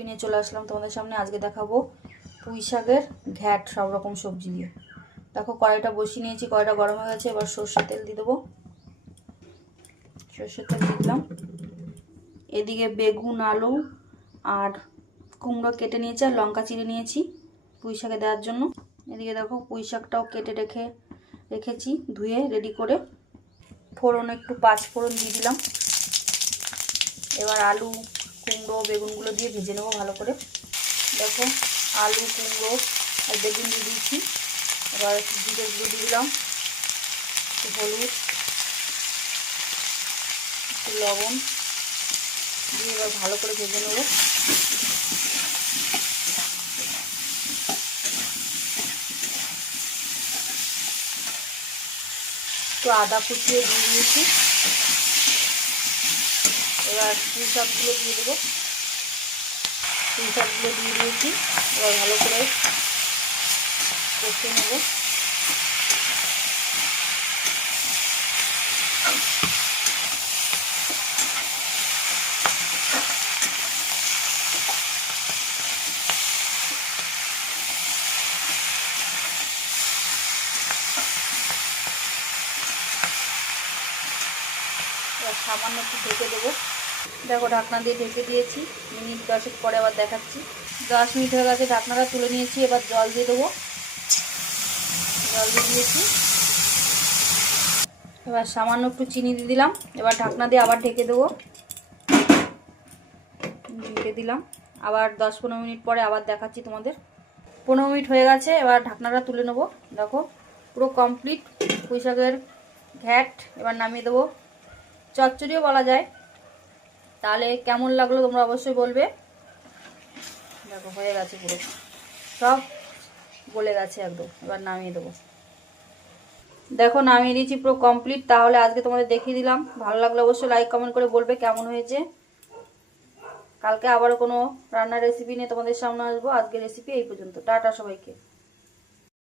Recipe নিয়ে চলে আসলাম তোমাদের সামনে। আজকে দেখাবো পুঁই শাকের ঘ্যাট সব রকম সবজি দিয়ে। দেখো কড়াইটা বসিয়ে নিয়েছি, কড়াইটা গরম হয়ে গেছে। এবার সর্ষের তেল দিয়ে দেবো। সর্ষের তেল দিয়ে দিলাম। এদিকে বেগুন, আলু আর কুমড়ো কেটে নিয়েছি, আর লঙ্কা চিড়ে নিয়েছি পুঁই শাকে দেওয়ার জন্য। এদিকে দেখো পুঁই শাকটাও কেটে রেখেছি ধুয়ে রেডি করে। ফোড়ন একটু 5 ফোড়ন দিয়ে দিলাম। এবার আলু, কুমড়ো, বেগুনগুলো দিয়ে ভেজে নেবো ভালো করে। দেখো আলু, কুমড়ো আর বেগুন দিয়ে দিয়েছি। এবার জিরে গুঁড়ো দিয়ে দিলাম, একটু হলুদ, একটু লবণ দিয়ে এবার ভালো করে ভেজে নেবো। একটু আদা কুচিয়ে দিয়ে দিয়েছি। এবার পুঁই শাকগুলো দিয়ে দেবো। পুঁই শাকগুলো দিয়ে দিয়েছি। এবার ভালো করে কষে নেব। এবার সামান্য একটু ঢেকে দেবো। দেখো ঢাকনা দিয়ে ঢেকে দিয়েছি। মিনিট 10 পরে আবার দেখাচ্ছি। 10 মিনিট হয়ে গেছে, ঢাকনাটা তুলে নিয়েছি। এবার জল দিয়ে দেবো। জল দিয়ে দিয়েছি। এবার সামান্য একটু চিনি দিয়ে দিলাম। এবার ঢাকনা দিয়ে আবার ঢেকে দেবো। ঢেকে দিলাম। আবার 10-15 মিনিট পরে আবার দেখাচ্ছি তোমাদের। 15 মিনিট হয়ে গেছে। এবার ঢাকনাটা তুলে নেবো। দেখো পুরো কমপ্লিট পুঁই শাকের ঘ্যাট। এবার নামিয়ে দেবো। চচ্চড়িও বলা যায়। তাহলে কেমন লাগলো তোমরা অবশ্যই বলবে। দেখো হয়ে গেছে, পুরো সব গলে গেছে একদম। এবার নামিয়ে দেবো। দেখো নামিয়ে দিয়েছি, পুরো কমপ্লিট। তাহলে আজকে তোমাদের দেখিয়ে দিলাম। ভালো লাগলে অবশ্যই লাইক কমেন্ট করে বলবে কেমন হয়েছে। কালকে আবারও কোনো রান্নার রেসিপি নিয়ে তোমাদের সামনে আসবো। আজকের রেসিপি এই পর্যন্ত। টাটা সবাইকে।